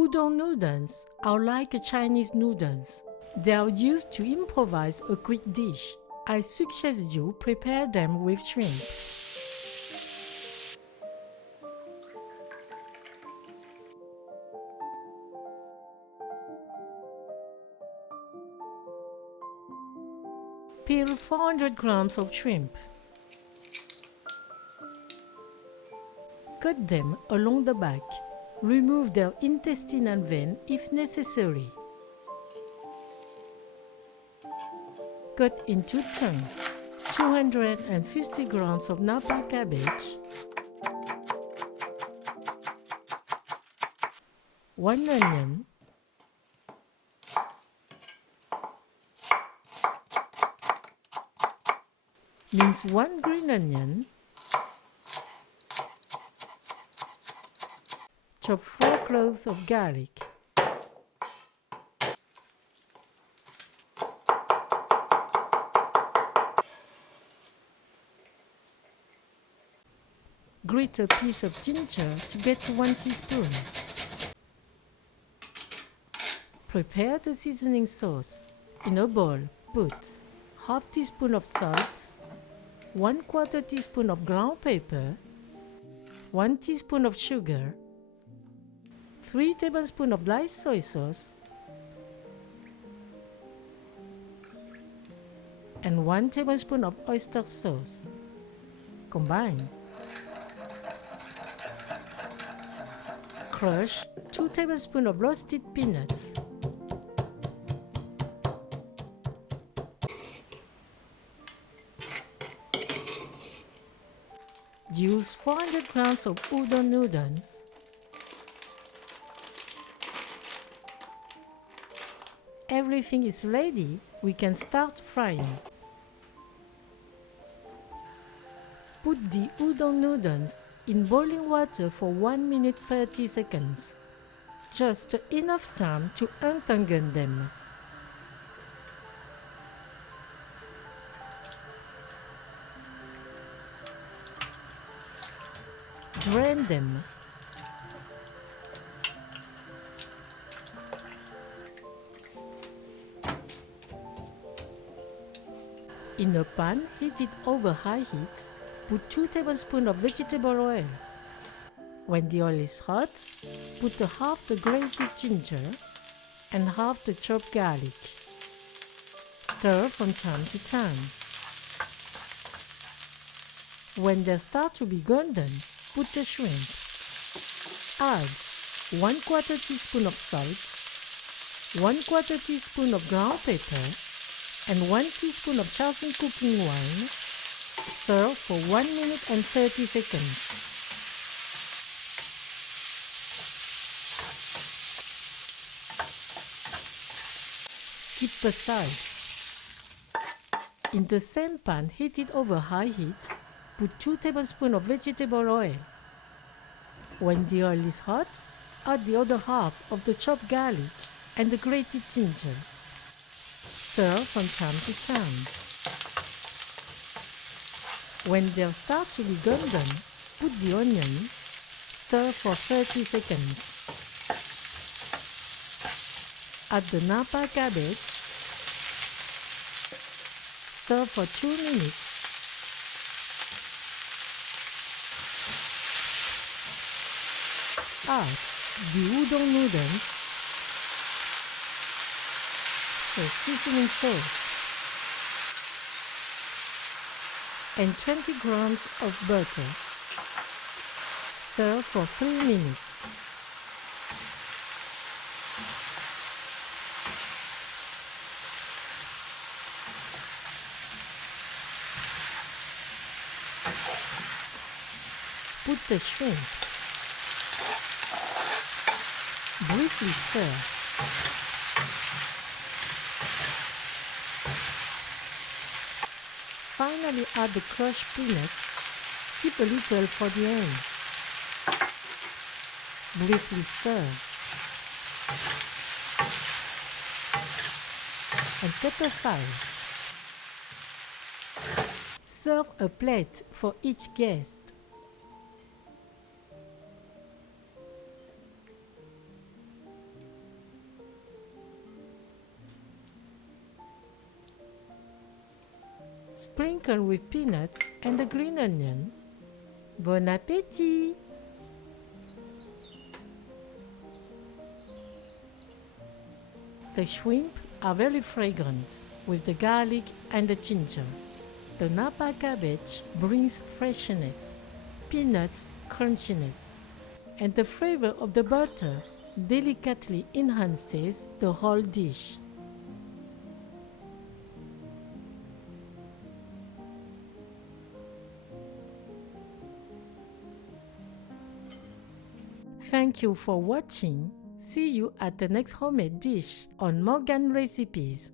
Udon noodles are like Chinese noodles. They are used to improvise a quick dish. I suggest you prepare them with shrimp. Peel 400 grams of shrimp. Cut them along the back. Remove their intestinal vein if necessary. Cut into chunks. 250 grams of napa cabbage, 1 onion, mince 1 green onion, chop 4 cloves of garlic. Grate a piece of ginger to get 1 teaspoon. Prepare the seasoning sauce. In a bowl, put half teaspoon of salt, 1/4 teaspoon of ground pepper, 1 teaspoon of sugar, 3 tablespoons of light soy sauce, and 1 tablespoon of oyster sauce. Combine. Crush 2 tablespoons of roasted peanuts. Use 400 grams of udon noodles. Everything is ready. We can start frying. Put the udon noodles in boiling water for 1 minute 30 seconds. Just enough time to untangle them. Drain them. In a pan heated over high heat, put 2 tablespoons of vegetable oil. When the oil is hot, put half the grated ginger and half the chopped garlic. Stir from time to time. When they start to be golden, put the shrimp. Add 1/4 teaspoon of salt, 1/4 teaspoon of ground pepper, and 1 teaspoon of shaoxing cooking wine. Stir for 1 minute and 30 seconds. Keep aside. In the same pan heated over high heat, put 2 tablespoons of vegetable oil. When the oil is hot, add the other half of the chopped garlic and the grated ginger. Stir from time to time. When they start to be golden, put the onion. Stir for 30 seconds. Add the napa cabbage. Stir for 2 minutes. Add the udon noodles, the seasoning sauce, and 20 grams of butter. Stir for 3 minutes. Put the shrimp. Briefly stir. Finally add the crushed peanuts. Keep a little for the end. Briefly stir. And pepper fry. Serve a plate for each guest. Sprinkle with peanuts and the green onion. Bon appétit! The shrimp are very fragrant with the garlic and the ginger. The napa cabbage brings freshness, peanuts crunchiness, and the flavor of the butter delicately enhances the whole dish. Thank you for watching. See you at the next homemade dish on Morgan Recipes.